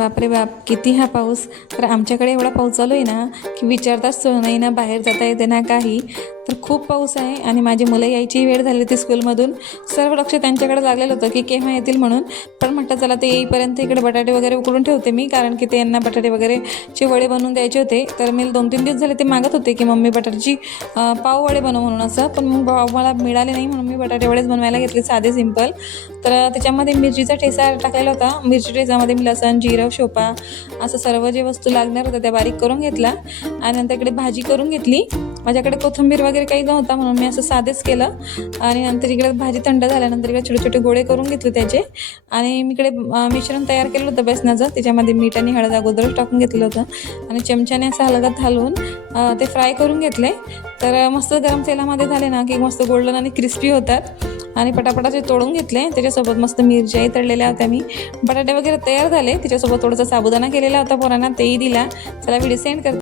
बापरे बाप किती हा पाऊस. तर आमच्याकडे एवढा पाऊस चालू आहे ना की विचारताच सोय नाही ना बाहेर जाता येते ना काही. तर खूप पाऊस आहे आणि माझी मुलं यायची वेळ झाली होती स्कूलमधून. सर्व लक्ष त्यांच्याकडे लागलेलं होतं की केव्हा येतील म्हणून. पण म्हटलं चला ते येईपर्यंत इकडे बटाटे वगैरे उकडून ठेवते मी कारण की ते यांना बटाटे वगैरे चे वडे बनवून द्यायचे होते. तर मी दोन तीन दिवस झाले ते मागत होते की मम्मी बटाट्याची पाववडे पाव वडे बनव म्हणून असं. पण मग मला मिळाले नाही म्हणून मी बटाटे वडेच बनवायला घेतले साधे सिंपल. तर त्याच्यामध्ये मिरचीचा ठेसा टाकायला होता. मिरची ठेसामध्ये मी लसण जिरं शोपा असं सर्व जे वस्तू लागणार होत्या त्या बारीक करून घेतला आणि नंतर इकडे भाजी करून घेतली. माझ्याकडे कोथिंबीर वगैरे काही नव्हता म्हणून मी असं साधेच केलं. आणि नंतर इकडे भाजी थंड झाल्यानंतर इकडे छोटे छोटे गोळे करून घेतले त्याचे. आणि मी इकडे मिश्रण तयार केलं होतं बेसनाचं. त्याच्यामध्ये मीठ आणि हळद अगोदरच टाकून घेतलं होतं. आणि चमच्याने असं हलगत हलवून ते फ्राय करून घेतले. तर मस्त गरम तेलामध्ये झाले ना की मस्त गोल्डन आणि क्रिस्पी होतात. आणि पटापटाचे तोडून घेतले. त्याच्यासोबत मस्त मिरच्याही तळलेल्या होत्या मी. बटाटे वगैरे तयार झाले. त्याच्यासोबत थोडासा साबुदाणा केलेला होता पोरांना. तेही दिला. चला व्हिडिओ सेंड करते.